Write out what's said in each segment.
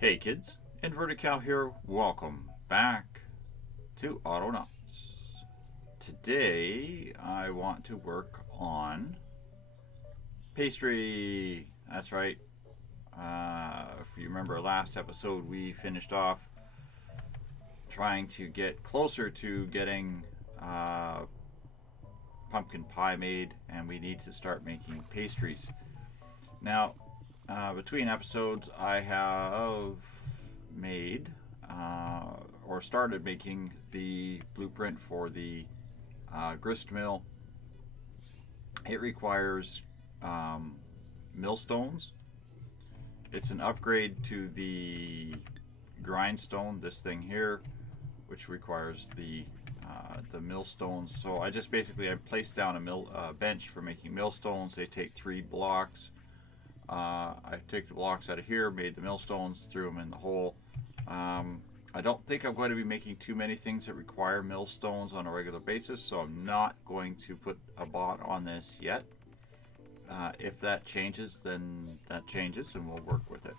Hey kids, Inverted Cow here. Welcome back to Autonauts. Today I want to work on pastry. That's right. If you remember last episode, we finished off trying to get closer to getting pumpkin pie made, and we need to start making pastries. Now, between episodes, I have made or started making the blueprint for the grist mill. It requires millstones. It's an upgrade to the grindstone, this thing here, which requires the millstones. So I placed down a bench for making millstones. They take 3 blocks. I take the blocks out of here, made the millstones, threw them in the hole. I don't think I'm going to be making too many things that require millstones on a regular basis, so I'm not going to put a bot on this yet. If that changes, then that changes, and we'll work with it.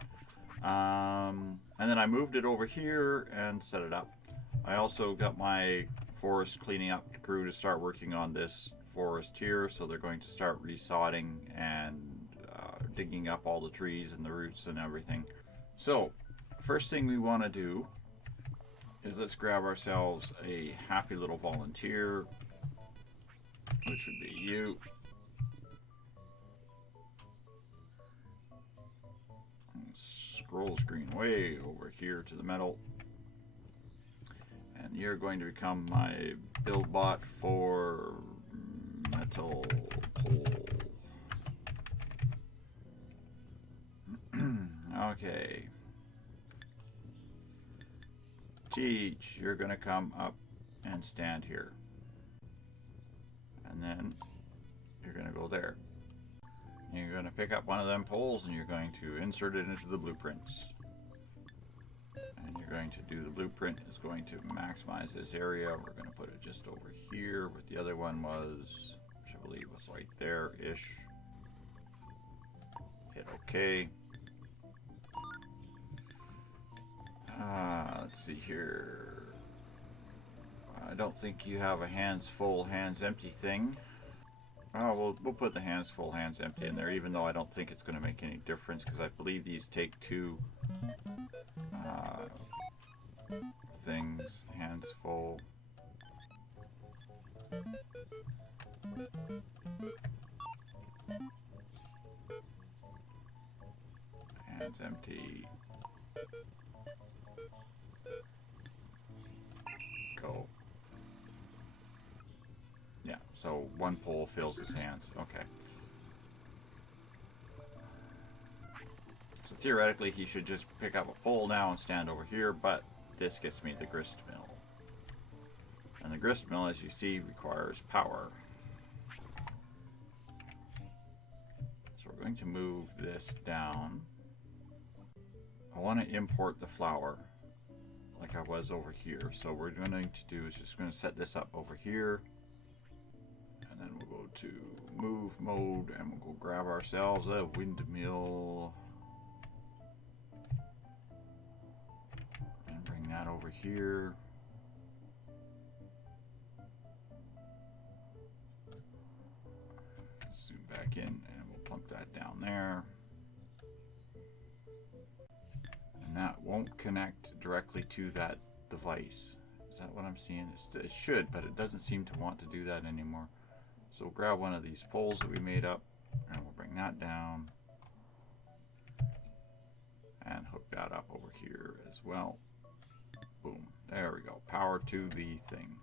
And then I moved it over here and set it up. I also got my forest cleaning up crew to start working on this forest here, so they're going to start resodding and digging up all the trees and the roots and everything. So, first thing we want to do is let's grab ourselves a happy little volunteer, which would be you. Scroll screen way over here to the metal. And you're going to become my build bot for metal pole. Okay. Teach, you're going to come up and stand here. And then you're going to go there. You're going to pick up one of them poles and you're going to insert it into the blueprints. And you're going to do the blueprint is going to maximize this area. We're going to put it just over here where the other one was, which I believe was right there-ish. Hit OK. Let's see here. I don't think you have a hands full, hands empty thing. Oh, we'll put the hands full, hands empty in there, even though I don't think it's going to make any difference, because I believe these take 2 things. Hands full. Hands empty. Go. Yeah, so 1 pole fills his hands. Okay. So theoretically he should just pick up a pole now and stand over here, but this gets me the grist mill. And the grist mill, as you see, requires power. So we're going to move this down. I want to import the flour like I was over here. So what we're going to do is just going to set this up over here. And then we'll go to move mode and we'll go grab ourselves a windmill. And bring that over here. Zoom back in and we'll plunk that down there. And that won't connect directly to that device. Is that what I'm seeing? It should, but it doesn't seem to want to do that anymore. So we'll grab one of these poles that we made up and we'll bring that down and hook that up over here as well. Boom. There we go. Power to the thing.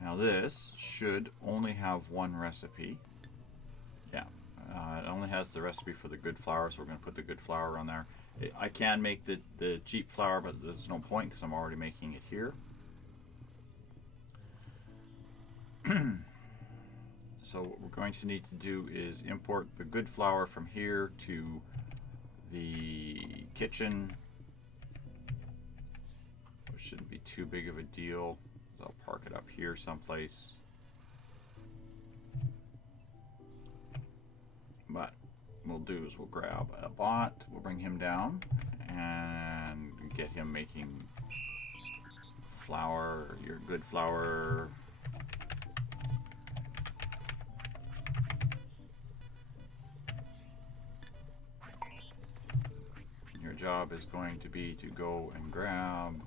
Now this should only have 1 recipe. Yeah. It only has the recipe for the good flour, so we're going to put the good flour on there. I can make the cheap flour, but there's no point because I'm already making it here. So what we're going to need to do is import the good flour from here to the kitchen, which shouldn't be too big of a deal. I'll park it up here someplace. But we'll do is we'll grab a bot, we'll bring him down, and get him making flour, your good flour. Your job is going to be to go and grab,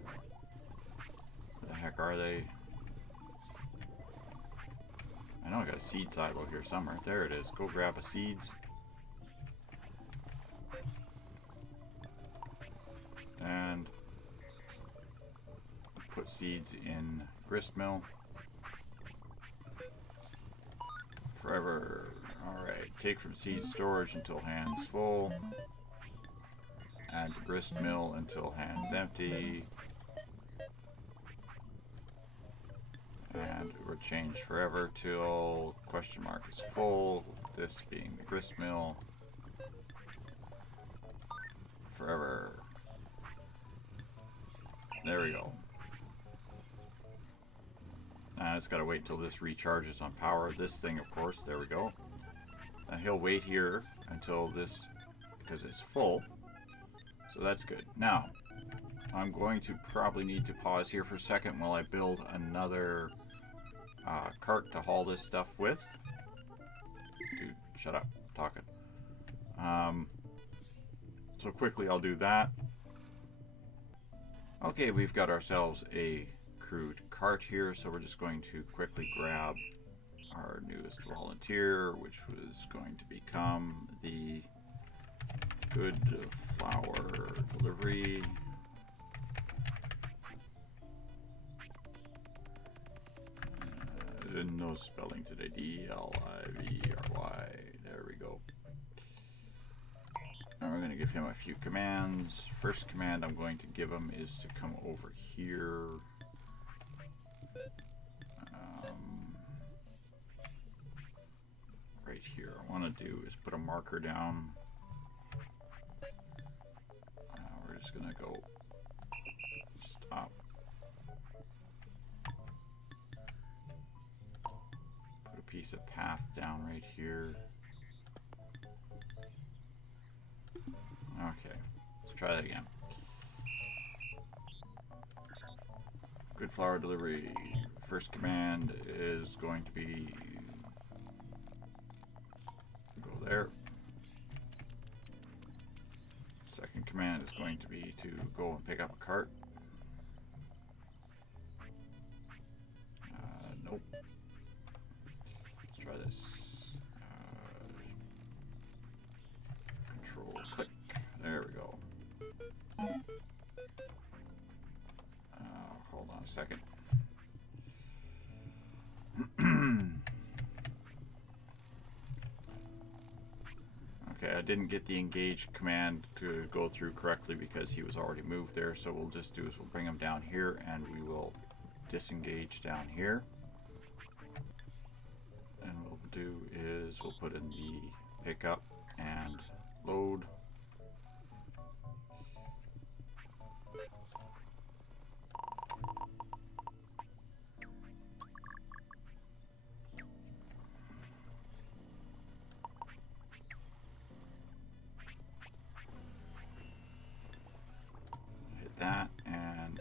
where the heck are they? I know I got a seed silo here somewhere. There it is. Go grab a seeds. And put seeds in grist mill. Forever. Alright. Take from seed storage until hands full. Add to grist mill until hands empty. And we're changed forever till question mark is full. This being the grist mill. Forever. There we go. Now I just gotta wait till this recharges on power. This thing, of course, there we go. Now he'll wait here until this, because it's full. So that's good. Now, I'm going to probably need to pause here for a second while I build another cart to haul this stuff with. Dude, shut up, talking. So quickly I'll do that. Okay, we've got ourselves a crude cart here, so we're just going to quickly grab our newest volunteer, which was going to become the good flour delivery. No spelling today. D-L-I-V-R-Y. There we go. Now we're going to give him a few commands. First command I'm going to give him is to come over here. Right here. What I want to do is put a marker down. We're just going to go stop. Put a piece of path down right here. Okay, let's try that again. Good flour delivery. First command is going to be go there. Second command is going to be to go and pick up a cart. Nope. Let's try this. Control click. There we go. Hold on a second. Okay, I didn't get the engage command to go through correctly because he was already moved there, so we'll just do is we'll bring him down here and we will disengage down here. And what we'll do is we'll put in the pickup and load. That and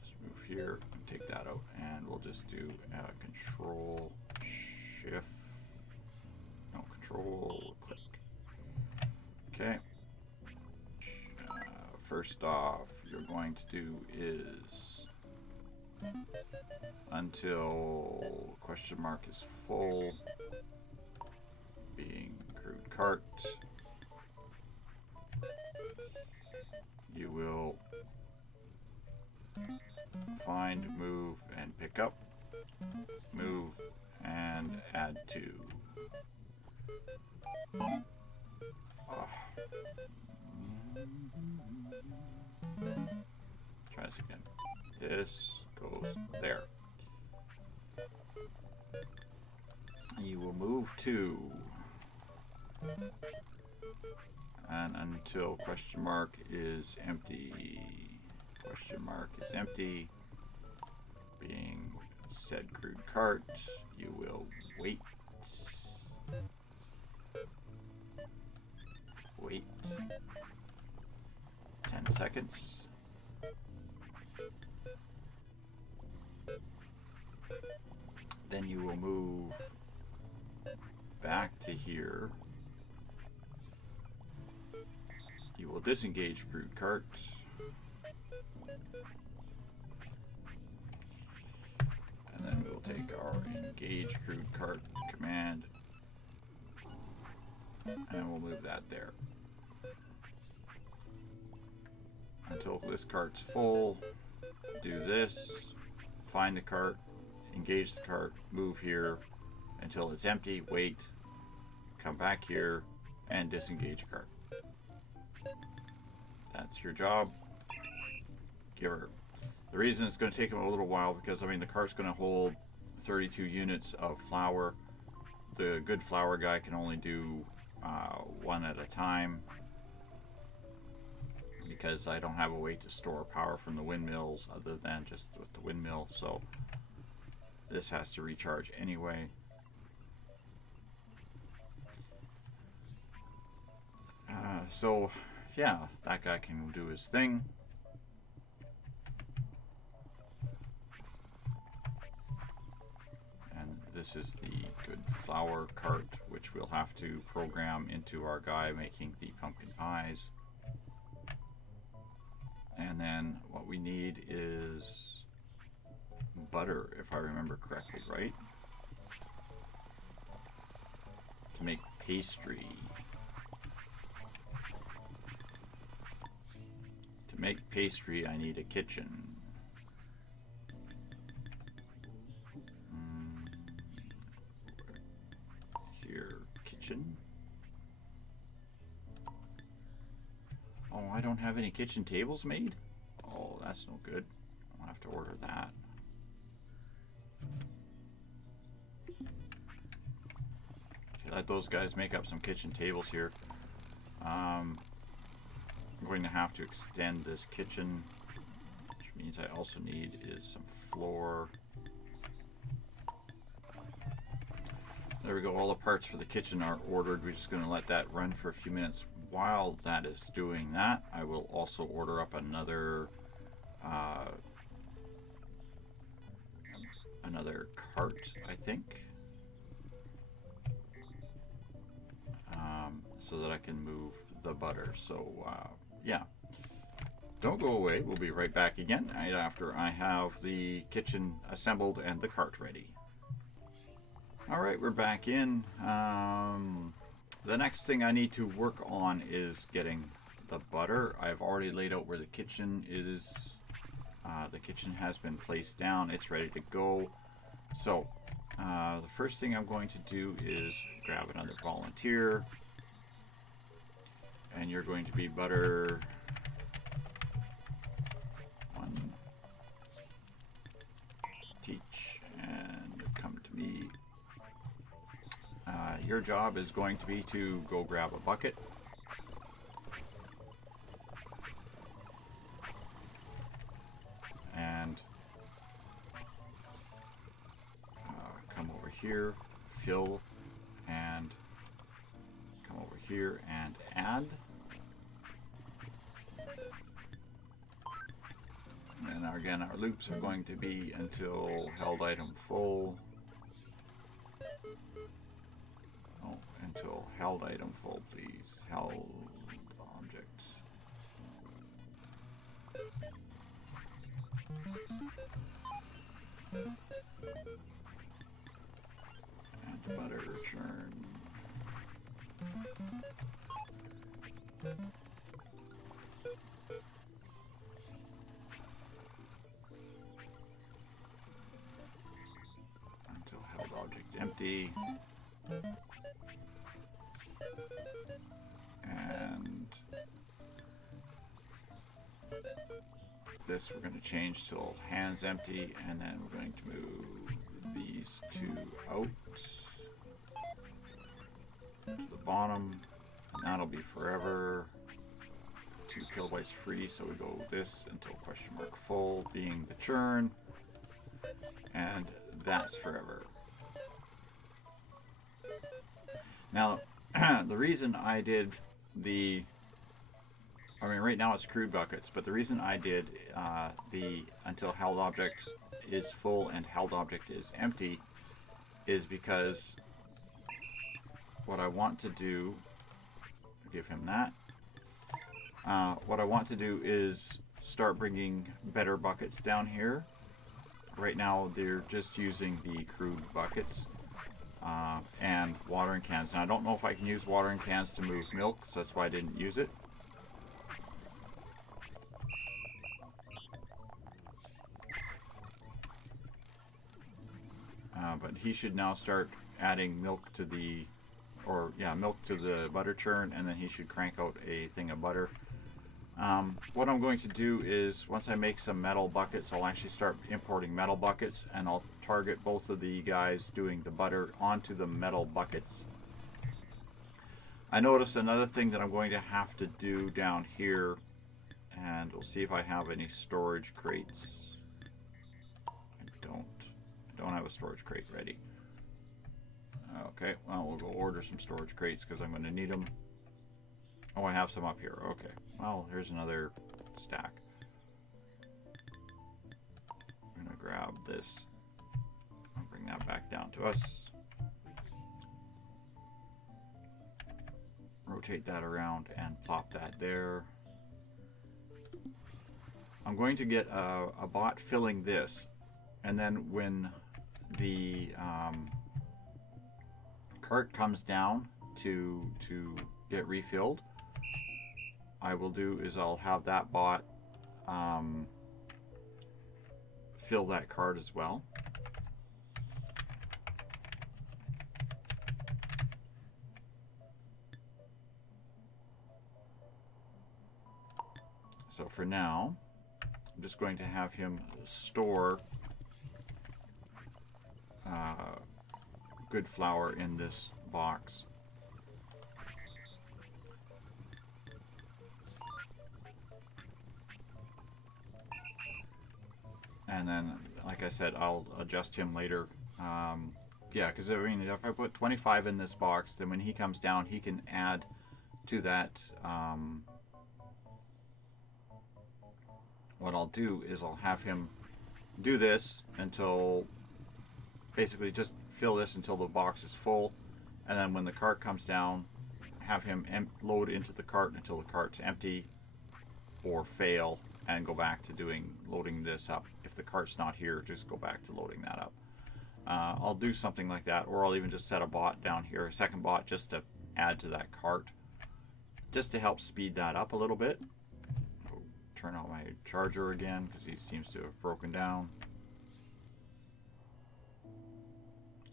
just move here and take that out, and we'll just do control shift, no, control click. Okay, first off you're going to do is until question mark is full, being crude cart, you will find, move, and pick up, move, and add to. Oh. Try this again. This goes there. You will move to, and until question mark is empty. Question mark is empty. Being said crude cart, you will wait. Wait 10 seconds. Then you will move back to here. You will disengage crude cart. And then we'll take our engage crude cart command and we'll move that there. Until this cart's full, do this, find the cart, engage the cart, move here until it's empty, wait, come back here and disengage cart. That's your job. Give her. The reason it's going to take them a little while because I mean the cart's going to hold 32 units of flour. The good flour guy can only do one at a time because I don't have a way to store power from the windmills other than just with the windmill, so this has to recharge anyway. So yeah, that guy can do his thing. And this is the good flour cart, which we'll have to program into our guy making the pumpkin pies. And then what we need is butter, if I remember correctly, right? To make pastry. To make pastry, I need a kitchen. Here, kitchen. Oh, I don't have any kitchen tables made? Oh, that's no good. I'll have to order that. Okay, let those guys make up some kitchen tables here. I'm going to have to extend this kitchen, which means I also need is some floor. There we go, all the parts for the kitchen are ordered. We're just going to let that run for a few minutes. While that is doing that, I will also order up another cart, I think, so that I can move the butter. So yeah, don't go away. We'll be right back again right after I have the kitchen assembled and the cart ready. All right, we're back in. The next thing I need to work on is getting the butter. I've already laid out where the kitchen is. The kitchen has been placed down. It's ready to go. So the first thing I'm going to do is grab another volunteer. And you're going to be butter 1. Teach and come to me. Your job is going to be to go grab a bucket. And come over here, fill, and come over here and add. And again, our loops are going to be until held item full. Oh, until held item full, please. Held object. And butter churn. Until held object empty. And this we're going to change till hands empty, and then we're going to move these two out to the bottom, and that'll be forever. 2 kilobytes free, so we go this until question mark full, being the churn, and that's forever. Now the reason I did I mean, right now it's crude buckets, but the reason I did the until held object is full and held object is empty is because what I want to do, give him that, what I want to do is start bringing better buckets down here. Right now they're just using the crude buckets and watering cans. Now I don't know if I can use watering cans to move milk, so that's why I didn't use it. But he should now start adding milk to the, milk to the butter churn, and then he should crank out a thing of butter. What I'm going to do is, once I make some metal buckets, I'll actually start importing metal buckets, and I'll target both of the guys doing the butter onto the metal buckets. I noticed another thing that I'm going to have to do down here, and we'll see if I have any storage crates. I don't have a storage crate ready. Okay, well, we'll go order some storage crates because I'm going to need them. Oh, I have some up here. Okay, well, here's another stack. I'm going to grab this. I'll bring that back down to us. Rotate that around and plop that there. I'm going to get a bot filling this, and then when the cart comes down to get refilled, I will do is I'll have that bot fill that cart as well. So for now, I'm just going to have him store good flour in this box. And then, like I said, I'll adjust him later. Yeah, because I mean, if I put 25 in this box, then when he comes down, he can add to that. What I'll do is I'll have him do this until, basically just fill this until the box is full, and then when the cart comes down, have him load into the cart until the cart's empty or fail, and go back to loading this up. If the cart's not here, just go back to loading that up. I'll do something like that, or I'll even just set a bot down here, a second bot, just to add to that cart, just to help speed that up a little bit. I'll turn on my charger again because he seems to have broken down.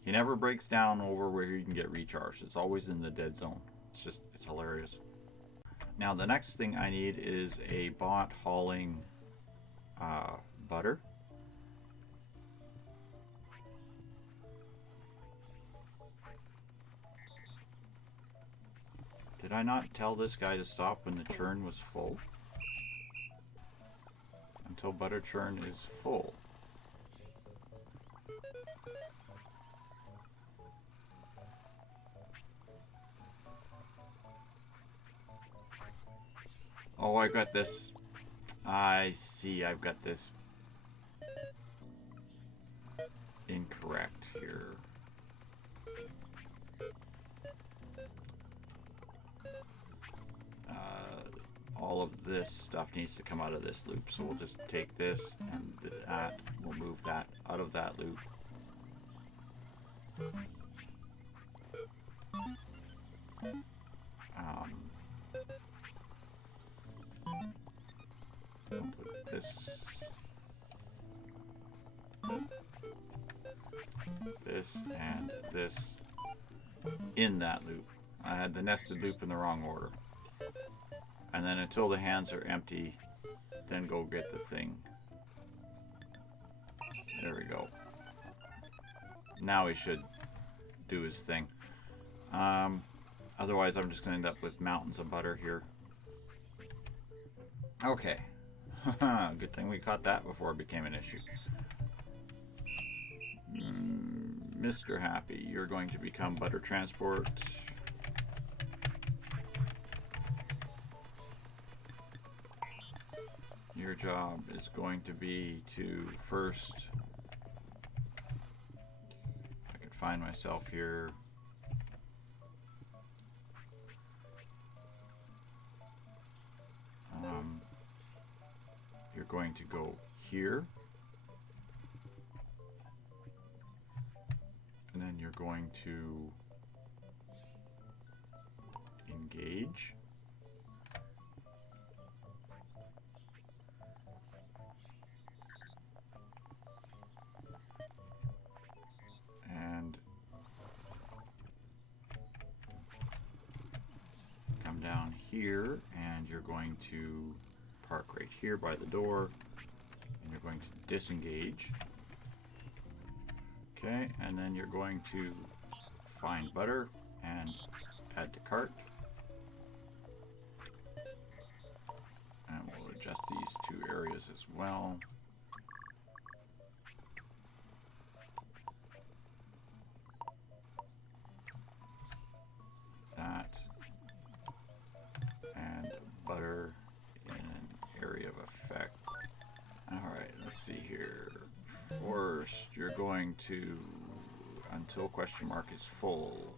He never breaks down over where you can get recharged. It's always in the dead zone. It's hilarious. Now the next thing I need is a bot hauling butter. Did I not tell this guy to stop when the churn was full? Until butter churn is full. Oh, I got this. I see, I've got this incorrect here. All of this stuff needs to come out of this loop, so we'll just take this and that. We'll move that out of that loop. I'll put this and this in that loop. I had the nested loop in the wrong order. And then until the hands are empty, then go get the thing. There we go. Now he should do his thing. Otherwise, I'm just going to end up with mountains of butter here. Okay. Good thing we caught that before it became an issue. Mr. Happy, you're going to become butter transport. your job is going to be to first, I can find myself here. You're going to go here, and then you're going to engage. And come down here, and you're going to park right here by the door, and you're going to disengage. Okay, and then you're going to find butter and add to cart. And we'll adjust these two areas as well. That and butter in an area of effect. Alright, let's see here. First, you're going to, until question mark is full,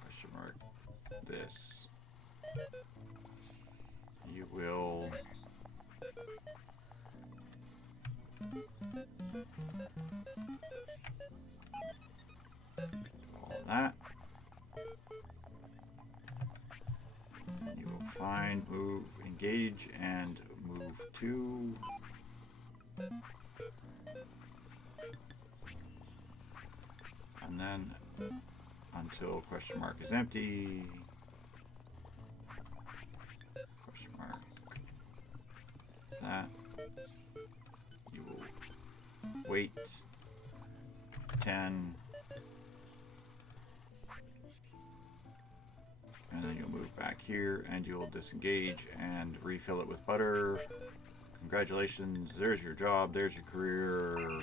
question mark this, you will all that. And you will find, move, engage, and move to. And then until question mark is empty, question mark is that, you will wait 10, and then you'll move back here and you'll disengage and refill it with butter. Congratulations, there's your job, there's your career.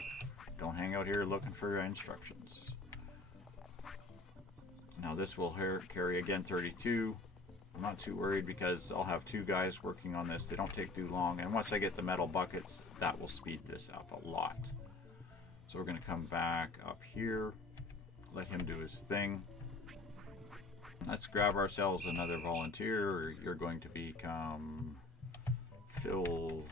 Don't hang out here looking for instructions. Now this will carry again 32. I'm not too worried because I'll have two guys working on this. They don't take too long, and once I get the metal buckets, that will speed this up a lot. So we're going to come back up here, let him do his thing. Let's grab ourselves another volunteer. You're going to become Phil.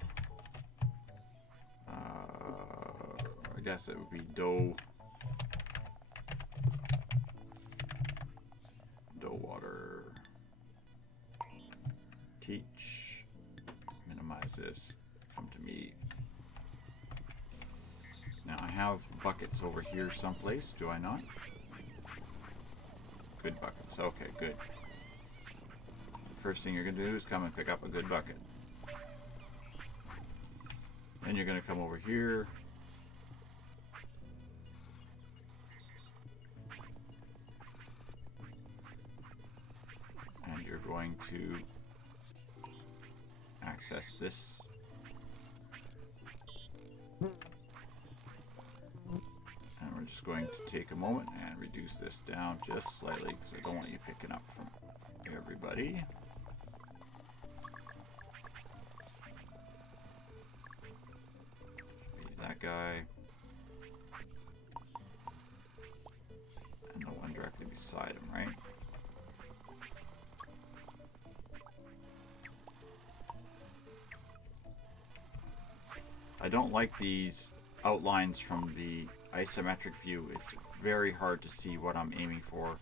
I guess it would be Dough Water. Teach. Minimize this. Come to me. Now I have buckets over here someplace, do I not? Good buckets. Okay, good. First thing you're going to do is come and pick up a good bucket. Then you're going to come over here. And you're going to access this. And we're just going to take a moment and reduce this down just slightly because I don't want you picking up from everybody. Be that guy. And the one directly beside him, right? I don't like these outlines from the isometric view. It's very hard to see what I'm aiming for,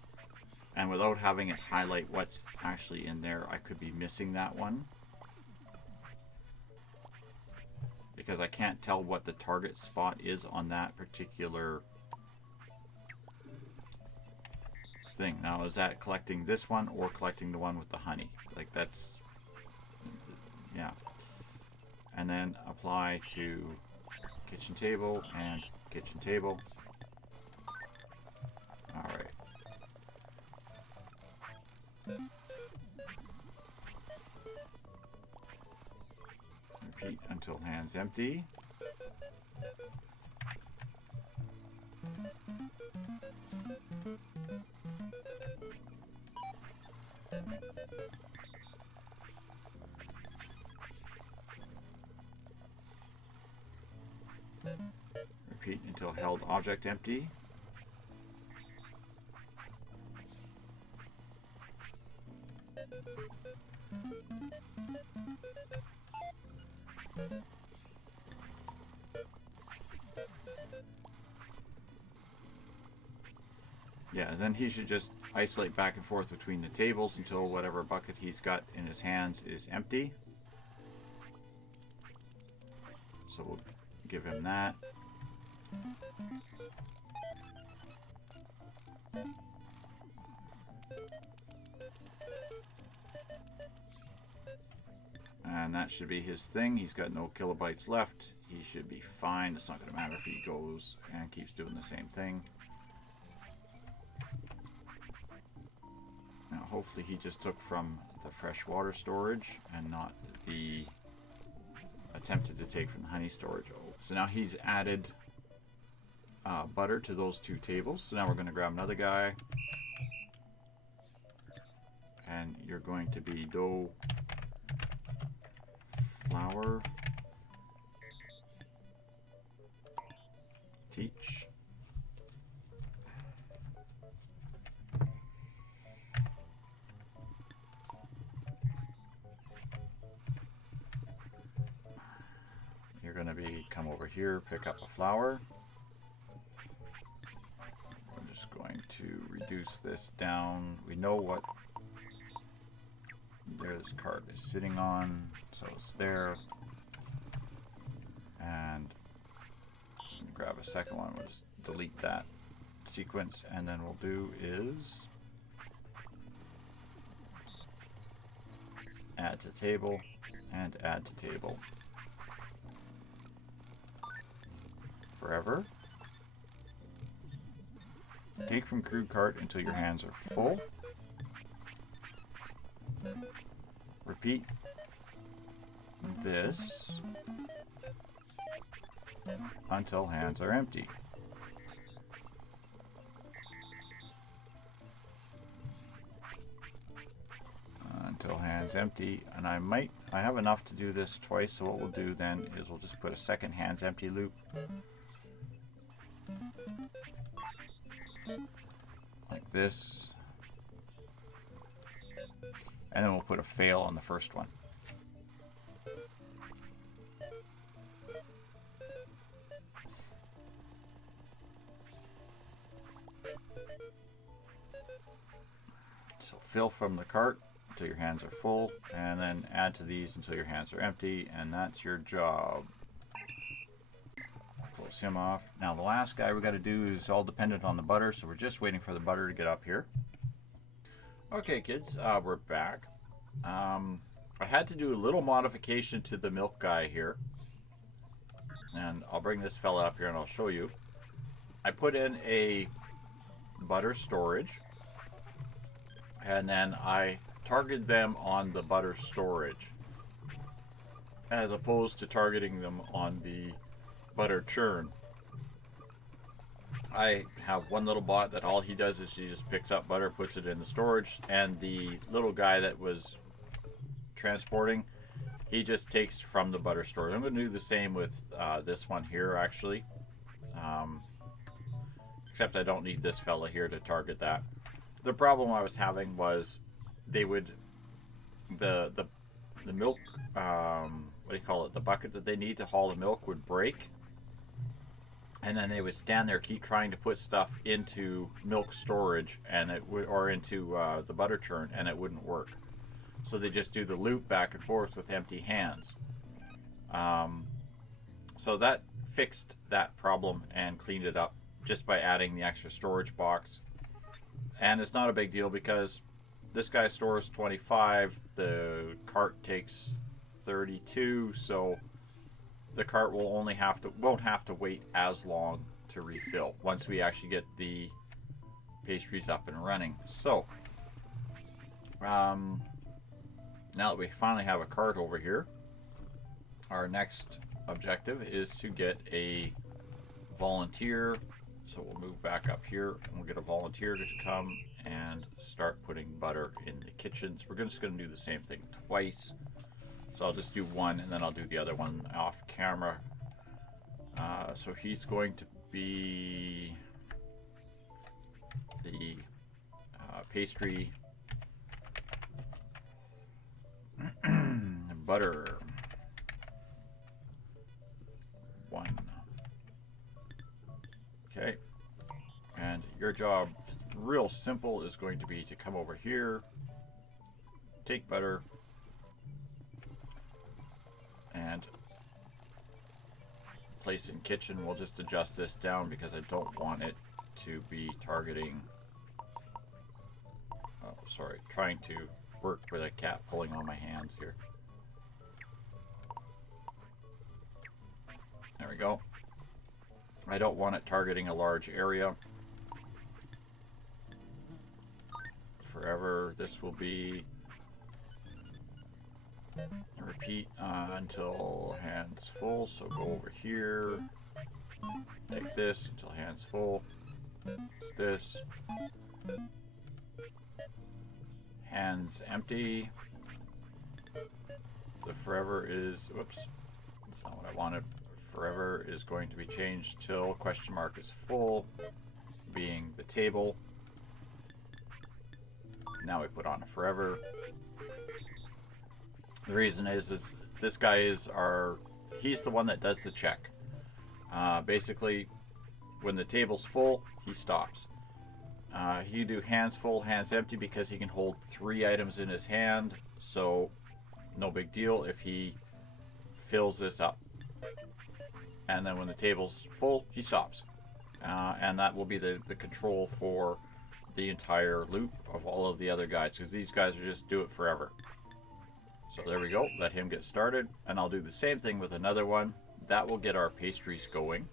and without having it highlight what's actually in there, I could be missing that one because I can't tell what the target spot is on that particular thing. Now, is that collecting this one or collecting the one with the honey? Like, that's, yeah. And then apply to kitchen table and kitchen table. All right. Repeat until hands empty. until held object empty. Yeah, then he should just isolate back and forth between the tables until whatever bucket he's got in his hands is empty. So we'll give him that. And that should be his thing. He's got no kilobytes left. He should be fine. It's not going to matter if he goes and keeps doing the same thing. Now hopefully he just took from the freshwater storage and not the attempted to take from the honey storage. So now he's added butter to those two tables. So now we're going to grab another guy. And you're going to be dough, flour, teach. You're going to be come over here, pick up a flour. We're just going to reduce this down. We know what this card is sitting on, so it's there. And just gonna grab a second one. We'll just delete that sequence, and then we'll do is add to table and add to table. Forever. Take from crude cart until your hands are full. Repeat this until hands are empty. Until hands empty, and I have enough to do this twice, so what we'll do then is we'll just put a second hands empty loop. Like this. And then we'll put a fail on the first one. So fill from the cart until your hands are full, and then add to these until your hands are empty, and that's your job. Close him off. Now the last guy we got to do is all dependent on the butter, so we're just waiting for the butter to get up here. Okay kids, we're back. I had to do a little modification to the milk guy here, and I'll bring this fella up here and I'll show you. I put in a butter storage, and then I targeted them on the butter storage as opposed to targeting them on the butter churn. I have one little bot that all he does is he just picks up butter, puts it in the storage, and the little guy that was transporting, he just takes from the butter storage. I'm going to do the same with this one here actually, except I don't need this fella here to target that. The problem I was having was they would the milk, what do you call it, the bucket that they need to haul the milk would break. And then they would stand there, keep trying to put stuff into milk storage, and it would, or into the butter churn, and it wouldn't work. So they just do the loop back and forth with empty hands. So that fixed that problem and cleaned it up just by adding the extra storage box. And it's not a big deal because this guy stores 25, the cart takes 32, so the cart will won't have to wait as long to refill once we actually get the pastries up and running. So now that we finally have a cart over here, our next objective is to get a volunteer. So we'll move back up here and we'll get a volunteer to come and start putting butter in the kitchens. We're just going to do the same thing twice. So I'll just do one and then I'll do the other one off camera. So he's going to be the pastry butter 1. Okay, and your job, real simple, is going to be to come over here, take butter, and place in kitchen. We'll just adjust this down because I don't want it to be targeting, trying to work with a cat pulling on my hands here. There we go. I don't want it targeting a large area. Forever, this will be repeat until hands full. So go over here, take this until hands full, this, hands empty. The forever is, whoops, that's not what I wanted. Forever is going to be changed till question mark is full, being the table. Now we put on a forever. The reason is this guy is he's the one that does the check. Basically, when the table's full, he stops. He do hands full, hands empty because he can hold 3 items in his hand, so no big deal if he fills this up. And then when the table's full, he stops. And that will be the control for the entire loop of all of the other guys, because these guys are just do it forever. So there we go, let him get started, and I'll do the same thing with another one. That will get our pastries going.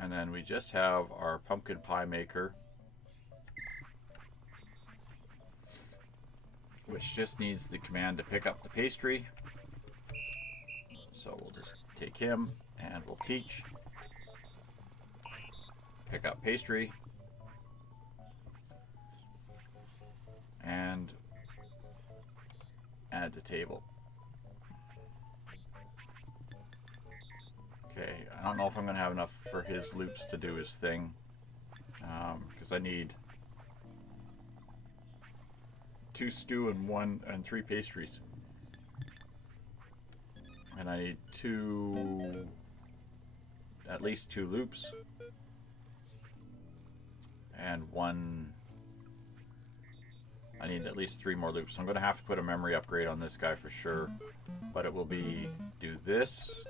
And then we just have our pumpkin pie maker, which just needs the command to pick up the pastry. So we'll just take him and we'll teach. Pick up pastry. And add to table. Okay, I don't know if I'm going to have enough for his loops to do his thing. Because I need 2 stew and 3 pastries. And I need at least 2 loops. And I need at least 3 more loops. So I'm going to have to put a memory upgrade on this guy for sure. But it will be do this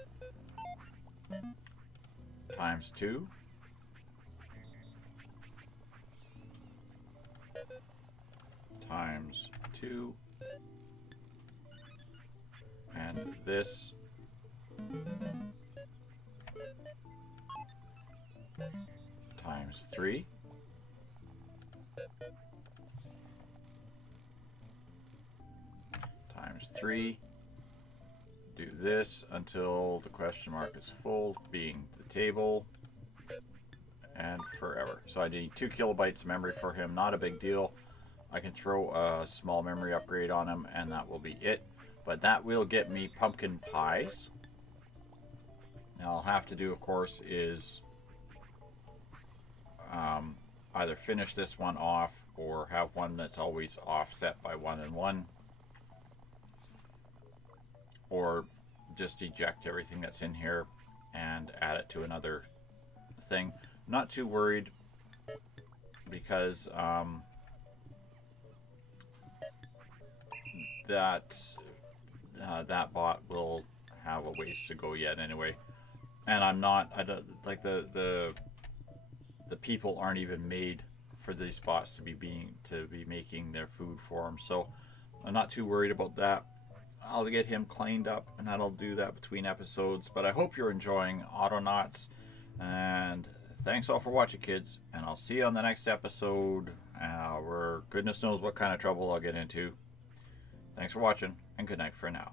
times 2. Times 2. And this times 3. Times 3. Do this until the question mark is full, being the table, and forever. So I need 2 kilobytes of memory for him, not a big deal. I can throw a small memory upgrade on him and that will be it. But that will get me pumpkin pies. Now I'll have to do, of course, is either finish this one off or have one that's always offset by 1 and 1. Or just eject everything that's in here and add it to another thing. Not too worried because that bot will have a ways to go yet anyway. And I don't like the people aren't even made for these bots to be making their food for them. So I'm not too worried about that. I'll get him cleaned up and that'll do that between episodes. But I hope you're enjoying Autonauts, and thanks all for watching, kids, and I'll see you on the next episode where goodness knows what kind of trouble I'll get into. Thanks for watching, and good night for now.